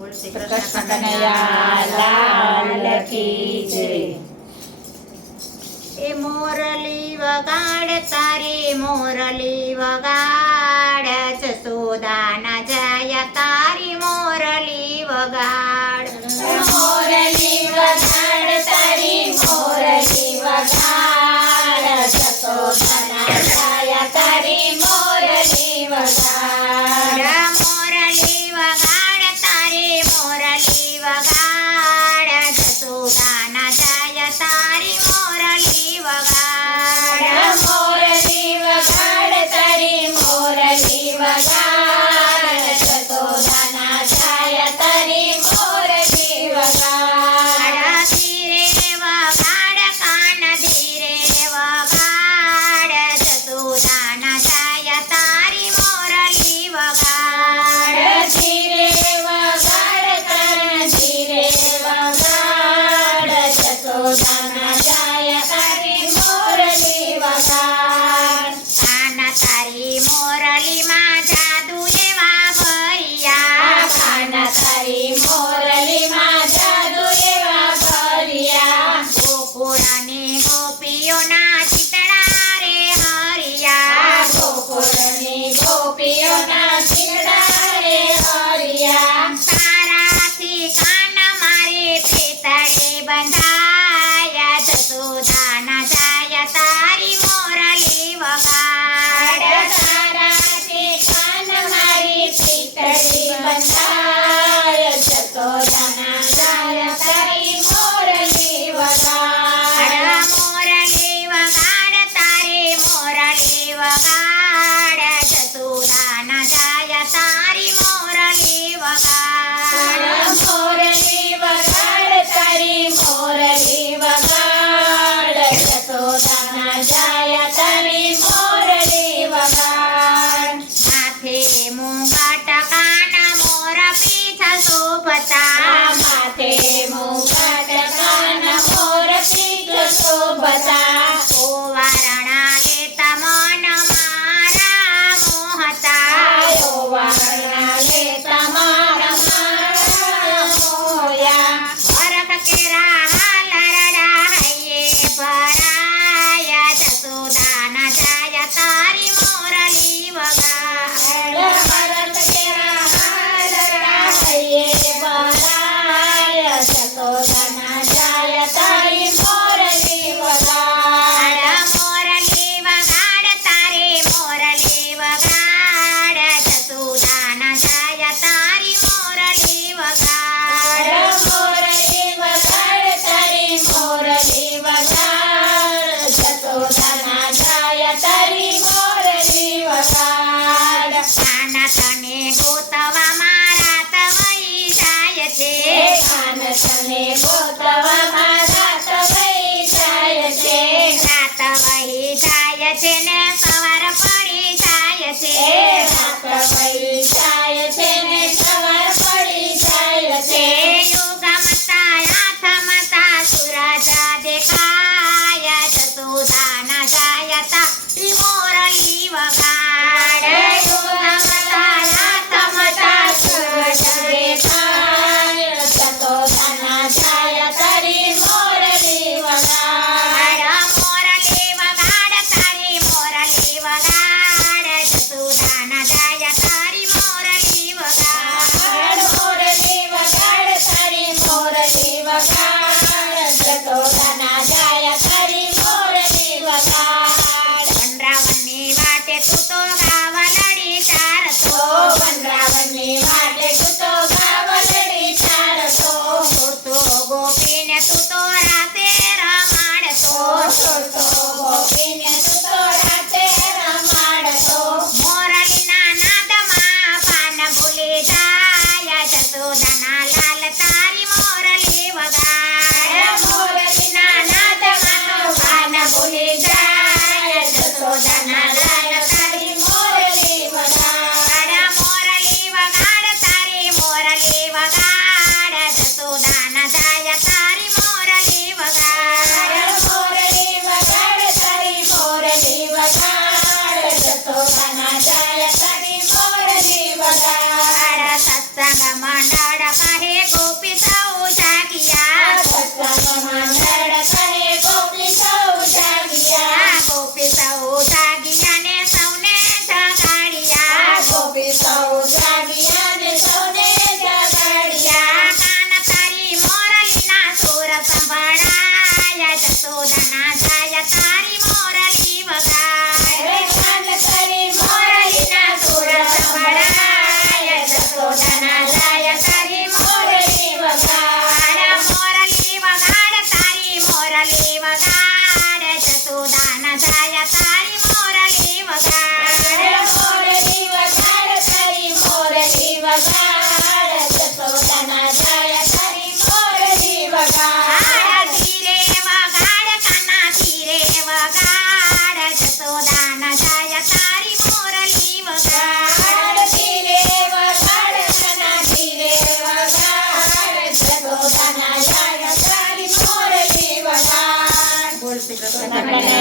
શ્રી કૃષ્ણ કનૈયા લાલ કી જય. એ મોરલી વગાડ તારી મોરલી વગાડ, જસોદાના જય તારી મોરલી વગાડ. મોરલી વગાડ તારી મોરલી વગાડ, જસોદાના જય તારી મોરલી વગાડ. મોરલી વગાડ તારી મોરલી વગાડ, જસોદાના જય તારી મોરલી વગાડ. મોરલી વગાડ તારી મોરલી વગાડ, જસોદાના જય તારી મોરલી વગાડ. ધીરે વગાડ કાન ધીરે વગાડ, જસોદાના જય તારી મોરલી વગાડ. ધીરે વગાડ કાન ધીરે વગાડ, જસોદાના જય તારી મોરલી વગાડ. કાન તારી મોરલીમાં જાદુ એવા ભર્યા, કાન તારી મોરલીમાં જાદુ એવા ભર્યા. ગોકુળની ગોપીઓના ચિતડા રે હરિયા. ગોકુળની ગોપીઓના ચીડા રે હરિયા. તારાથી કાન મારે પ્રીતળે બંધાયા, જસોદાના જય તારી મોરલી વગાડ. તારાથી કાન મારી પીતળી બંધાય, જસોદાના જય તારી મોરલી વગાડ. મોરલી વગાડ તારી મોરલી વગાડ, જસોદાના જય તારી મોરલી વગાડ. મોરલી વગાડ તારી મોરલી વગાડ, જસોદાના જય તારી મોરલી વગાડ. માથે મુંગટ કાન મોર પીઠ શોભતા, માથે મુગટ કાન મોર પીઠ શોભતા. ઓવારણા લેતા મન મારા મોહતા. આયો વારણા લે તમારા મારા મોયા. વરખ કેરા હાલરડા હૈયે ભરાયા, જસોદાના જય તારી મોરલી વગાડ. ભરત કેરા હાલરડા હૈયે ભરાય, જસોદાના જય તારી મોરલી વગાડ. મોરલી વગાડ તારી મોરલી વગાડ, જસોદાના જય તારી મોરલી વગાડ. મોરલી વગાડ તારી મોરલી વગાડ, જસોદાના જય તારી મોરલી વગાડ. કાન તને ગોતવા મારા તવઈ જાય છે, કાન તને ગોતવા મારા તવઈ જાય છે. રાત વહી જાય છે ને સવાર પડી જાય છે. રાત વહી જાય છે ને સવાર પડી જાય છે. યુગમતા આથમતા સૂરજ દેખાય, જસોદાના જય તારી મોરલી વગાડ. યુગમતા આથમતા સૂરજ દેખાય, જસોદાના જય તારી મોરલી વગાડ. મોરલી વગાડ તારી મોરલી વગાડ, જસોદાના જય તારી મોરલી વગાડ. મોરલી વગાડ તારી મોરલી વગાડ, જસોદાના જય તારી મોરલી વગાડ. વનરાવનની વાટે તું તો ગાવલડી ચારતો, વનરાવનની માટે તું તો ગાવલડી ચારતો. તો ગોપીને તું તો રાતે રમાડતો. તો ગોપીને તું તો રાતે રમાડતો. મોરલીના નાદમાં પાન ભૂલી જાય, જસોદાના લાલ તારી મોરલી વગાડ. મોરલીના નાદમાં તો પાન ભૂલી જાય, જસોદાના લાલ તારી મોરલી વગાડ. મોરલી વગાડ તારી મોરલી વગાડ, જસોદાના જય તારી મોરલી વગાડ. મોરલી વગાડ તારી મોરલી વગાડ, જસોદાના જય તારી મોરલી વગાડ. સત્સંગ મંડળ કૃષ્ણ કનૈયા